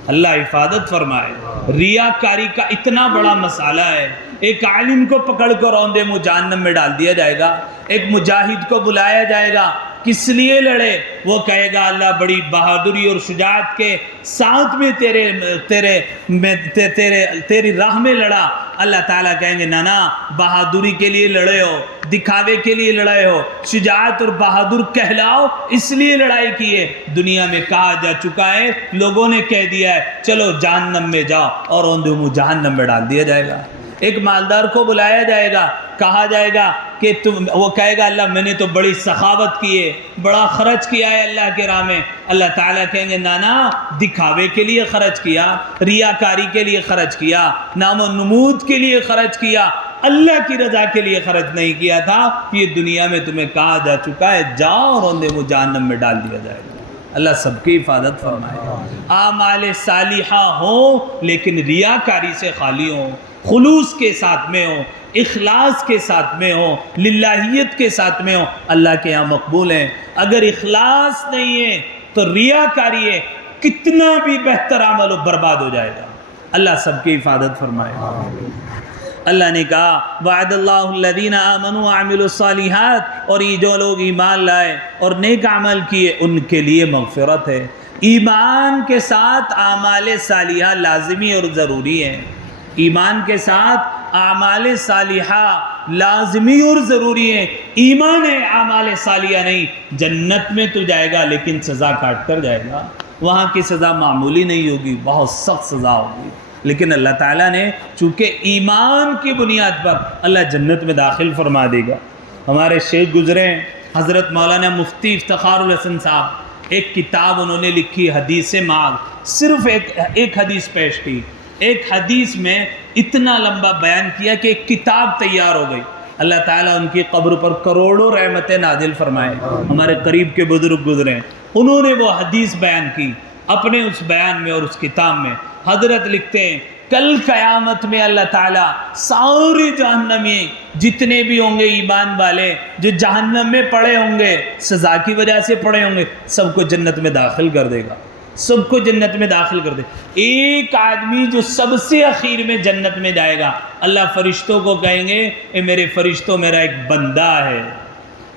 اللہ حفاظت فرمائے۔ ریاکاری کا اتنا بڑا مسئلہ ہے، ایک عالم کو پکڑ کر اوندے منہ جہنم میں ڈال دیا جائے گا، ایک مجاہد کو بلایا جائے گا، کس لیے لڑے؟ وہ کہے گا اللہ بڑی بہادری اور شجاعت کے ساتھ میں تیری راہ میں لڑا۔ اللہ تعالیٰ کہیں گے نا بہادری کے لیے لڑے ہو، دکھاوے کے لیے لڑے ہو، شجاعت اور بہادر کہلاؤ اس لیے لڑائی کی ہے۔ دنیا میں کہا جا چکا ہے، لوگوں نے کہہ دیا ہے چلو جہنم میں جاؤ، اور اوندے منہ جہنم میں ڈال دیا جائے گا۔ ایک مالدار کو بلایا جائے گا، کہا جائے گا کہ وہ کہے گا اللہ میں نے تو بڑی سخاوت کی ہے، بڑا خرچ کیا ہے اللہ کے راہ میں۔ اللہ تعالیٰ کہیں گے نا دکھاوے کے لیے خرچ کیا، ریاکاری کے لیے خرچ کیا، نام و نمود کے لیے خرچ کیا، اللہ کی رضا کے لیے خرچ نہیں کیا تھا۔ یہ دنیا میں تمہیں کہا جا چکا ہے جاؤ، اور اوندے منہ جہنم میں ڈال دیا جائے گا۔ اللہ سب کی حفاظت فرمائے۔ اعمال صالحہ ہوں لیکن ریاکاری سے خالی ہوں، خلوص کے ساتھ میں ہوں، اخلاص کے ساتھ میں ہوں، للہیت کے ساتھ میں ہوں، اللہ کے یہاں مقبول ہیں۔ اگر اخلاص نہیں ہے تو ریاکاری ہے، کتنا بھی بہتر عمل ہو برباد ہو جائے گا۔ اللہ سب کی حفاظت فرمائے۔ اللہ نے کہا وعد اللہ الذین آمنوا وعملوا الصالحات، اور یہ جو لوگ ایمان لائے اور نیک عمل کیے ان کے لیے مغفرت ہے۔ ایمان کے ساتھ اعمال صالحہ لازمی اور ضروری ہیں، ایمان کے ساتھ اعمال صالحہ لازمی اور ضروری ہیں۔ ایمان ہے اعمال صالحہ نہیں، جنت میں تو جائے گا لیکن سزا کاٹ کر جائے گا، وہاں کی سزا معمولی نہیں ہوگی، بہت سخت سزا ہوگی۔ لیکن اللہ تعالیٰ نے چونکہ ایمان کی بنیاد پر اللہ جنت میں داخل فرما دے گا۔ ہمارے شیخ گزرے ہیں حضرت مولانا مفتی افتخار الحسن صاحب، ایک کتاب انہوں نے لکھی حدیث معاذ، صرف ایک حدیث پیش کی، ایک حدیث میں اتنا لمبا بیان کیا کہ ایک کتاب تیار ہو گئی۔ اللہ تعالیٰ ان کی قبر پر کروڑوں رحمتیں نازل فرمائے۔ ہمارے قریب کے بزرگ گزرے ہیں، انہوں نے وہ حدیث بیان کی اپنے اس بیان میں اور اس کتاب میں۔ حضرت لکھتے ہیں کل قیامت میں اللہ تعالیٰ سارے جہنمی جتنے بھی ہوں گے ایمان والے جو جہنم میں پڑے ہوں گے، سزا کی وجہ سے پڑے ہوں گے، سب کو جنت میں داخل کر دے گا، سب کو جنت میں داخل کر دے۔ ایک آدمی جو سب سے اخیر میں جنت میں جائے گا، اللہ فرشتوں کو کہیں گے اے میرے فرشتوں میرا ایک بندہ ہے،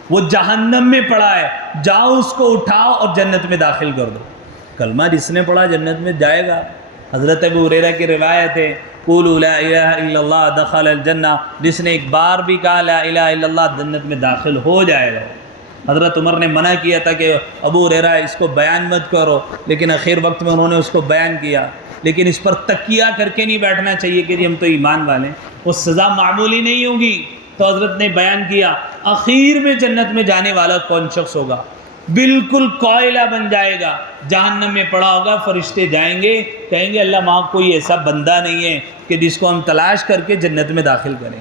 وہ جہنم میں پڑا ہے، جاؤ اس کو اٹھاؤ اور جنت میں داخل کر دو۔ کلمہ جس نے پڑھا جنت میں جائے گا۔ حضرت ابو ہریرہ کی روایت ہے قولوا لا الہ الا اللہ دخل الجنہ، جس نے ایک بار بھی کہا لا الہ الا اللہ جنت میں داخل ہو جائے گا۔ حضرت عمر نے منع کیا تھا کہ ابو ہریرہ اس کو بیان مت کرو، لیکن آخر وقت میں انہوں نے اس کو بیان کیا۔ لیکن اس پر تکیہ کر کے نہیں بیٹھنا چاہیے کہ جی ہم تو ایمان والے ہیں، وہ سزا معمولی نہیں ہوگی۔ تو حضرت نے بیان کیا آخر میں جنت میں جانے والا کون شخص ہوگا؟ بالکل کوئلہ بن جائے گا، جہنم میں پڑا ہوگا، فرشتے جائیں گے کہیں گے اللہ وہاں کوئی ایسا بندہ نہیں ہے کہ جس کو ہم تلاش کر کے جنت میں داخل کریں۔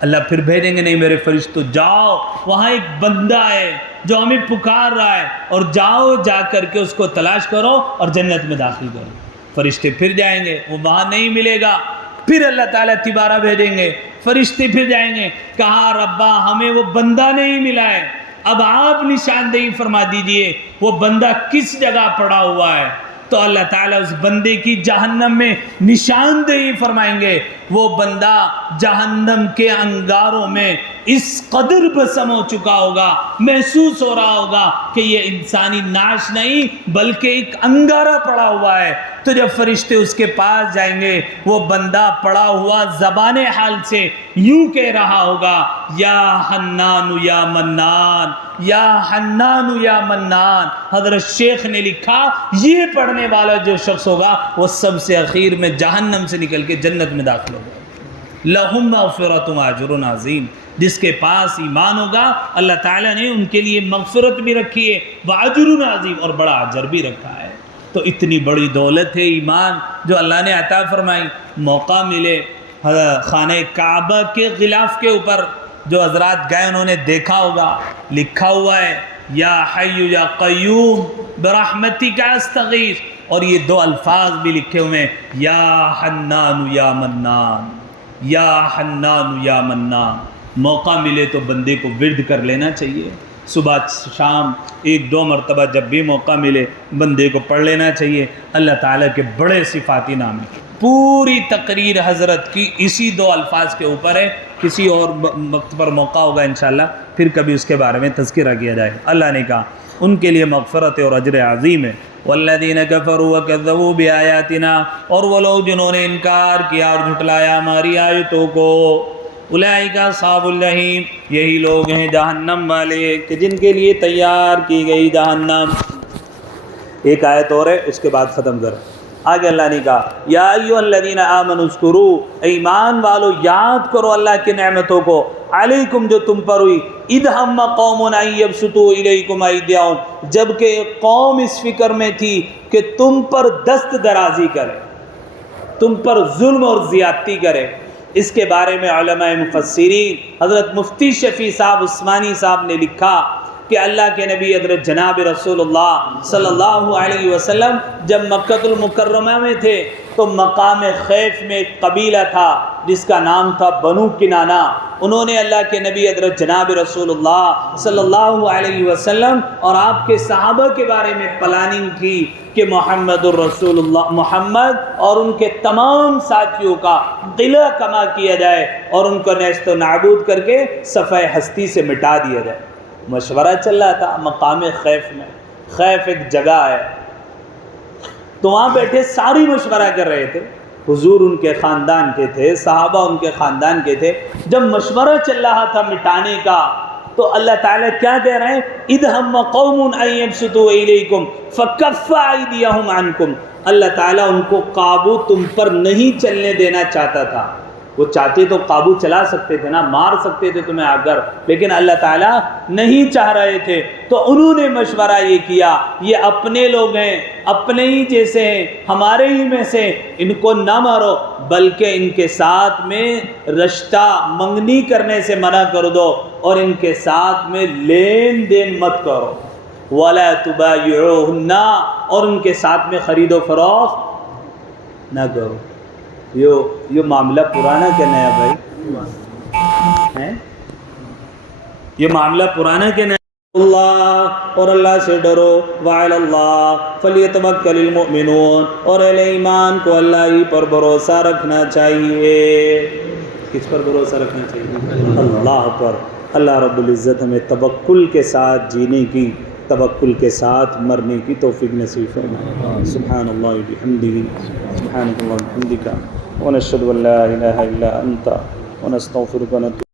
اللہ پھر بھیجیں گے نہیں میرے فرشتوں جاؤ، وہاں ایک بندہ ہے جو ہمیں پکار رہا ہے، اور جاؤ جا کر کے اس کو تلاش کرو اور جنت میں داخل کرو۔ فرشتے پھر جائیں گے، وہ وہاں نہیں ملے گا، پھر اللہ تعالیٰ تبارہ بھیجیں گے، فرشتے پھر جائیں گے، کہا ربا ہمیں وہ بندہ نہیں ملا ہے، اب آپ نشاندہی فرما دیجئے وہ بندہ کس جگہ پڑا ہوا ہے۔ تو اللہ تعالیٰ اس بندے کی جہنم میں نشاندہی فرمائیں گے، وہ بندہ جہنم کے انگاروں میں اس قدر بسم ہو چکا ہوگا، محسوس ہو رہا ہوگا کہ یہ انسانی ناش نہیں بلکہ ایک انگارہ پڑا ہوا ہے۔ تو جب فرشتے اس کے پاس جائیں گے، وہ بندہ پڑا ہوا زبان حال سے یوں کہہ رہا ہوگا یا حنان یا منان، یا حنان یا منان۔ حضرت شیخ نے لکھا یہ پڑھنے والا جو شخص ہوگا وہ سب سے اخیر میں جہنم سے نکل کے جنت میں داخل ہوگا۔ لہم مغفرۃ واجر عظیم، جس کے پاس ایمان ہوگا اللہ تعالیٰ نے ان کے لیے مغفرت بھی رکھی ہے، واجر عظیم، اور بڑا اجر بھی رکھا ہے۔ تو اتنی بڑی دولت ہے ایمان جو اللہ نے عطا فرمائی۔ موقع ملے خانہ کعبہ کے غلاف کے اوپر جو حضرات گئے انہوں نے دیکھا ہوگا لکھا ہوا ہے یا حی یا قیوم برحمتک استغیث، اور یہ دو الفاظ بھی لکھے ہوئے ہیں یا حنان یا منان، یا حنان یا منان۔ موقع ملے تو بندے کو ورد کر لینا چاہیے، صبح شام ایک دو مرتبہ جب بھی موقع ملے بندے کو پڑھ لینا چاہیے۔ اللہ تعالیٰ کے بڑے صفاتی نام ہیں۔ پوری تقریر حضرت کی اسی دو الفاظ کے اوپر ہے کسی اور وقت پر موقع ہوگا انشاءاللہ پھر کبھی اس کے بارے میں تذکرہ کیا جائے. اللہ نے کہا ان کے لیے مغفرت اور اجر عظیم ہے. والذین کفروا وکذبوا بآیاتنا، اور وہ لوگ جنہوں نے انکار کیا اور جھٹلایا ہماری آیتوں کو، اولئک اصحاب الجحیم، یہی لوگ ہیں جہنم والے کہ جن کے لیے تیار کی گئی جہنم. ایک آیت اور ہے اس کے بعد ختم کر. آگے اللہ نے کہا یا ایھا الذین آمنوا اذکروا، ایمان والو یاد کرو اللہ کی نعمتوں کو، علیکم جو تم پر ہوئی، اذ ہم قوم ان یبسطوا الیکم ایدیہم، جب کہ ایک قوم اس فکر میں تھی کہ تم پر دست درازی کرے، تم پر ظلم اور زیادتی کرے. اس کے بارے میں علماء مفسرین حضرت مفتی شفیع صاحب عثمانی صاحب نے لکھا کہ اللہ کے نبی حضرت جناب رسول اللہ صلی اللہ علیہ وسلم جب مکہ المکرمہ میں تھے تو مقام خیف میں ایک قبیلہ تھا جس کا نام تھا بنو کنانہ. انہوں نے اللہ کے نبی حضرت جناب رسول اللہ صلی اللہ علیہ وسلم اور آپ کے صحابہ کے بارے میں پلاننگ کی کہ محمد الرسول اللہ، محمد اور ان کے تمام ساتھیوں کا قلعہ کما کیا جائے اور ان کو نیست و نابود کر کے صفحہ ہستی سے مٹا دیا جائے. مشورہ چل رہا تھا مقام خیف میں. خیف ایک جگہ ہے تو وہاں بیٹھے ساری مشورہ کر رہے تھے. حضور ان کے خاندان کے تھے، صحابہ ان کے خاندان کے تھے. جب مشورہ چل رہا تھا مٹانے کا تو اللہ تعالیٰ کیا کہہ رہے ہیں، اذ ہم قوم ان یبسطوا الیکم فکف ایدیہم عنکم. اللہ تعالیٰ ان کو قابو تم پر نہیں چلنے دینا چاہتا تھا. وہ چاہتے تو قابو چلا سکتے تھے نا، مار سکتے تھے تمہیں آ کر، لیکن اللہ تعالیٰ نہیں چاہ رہے تھے. تو انہوں نے مشورہ یہ کیا یہ اپنے لوگ ہیں، اپنے ہی جیسے ہیں، ہمارے ہی میں سے، ان کو نہ مارو بلکہ ان کے ساتھ میں رشتہ منگنی کرنے سے منع کر دو اور ان کے ساتھ میں لین دین مت کرو. وَلَا تُبَايِعُوهُنَّ، اور ان کے ساتھ میں خرید و فروخت نہ کرو. یہ معاملہ پرانا کہ نیا بھائی؟ یہ معاملہ پرانا کہ نیا؟ اللہ، اور اللہ سے ڈرو. وعلی اللہ فلیتوکل المؤمنون، اور اہل ایمان کو اللہ ہی پر بھروسہ رکھنا چاہیے. کس پر بھروسہ رکھنا چاہیے؟ اللہ پر. اللہ رب العزت ہمیں توکل کے ساتھ جینے کی، توکل کے ساتھ مرنے کی توفیق نصیب فرمائے. سبحان اللہ بحمدہ، سبحانک اللہم وبحمدک، ونشہد ان لا الہ الا انت، ونستغفرک ونتوب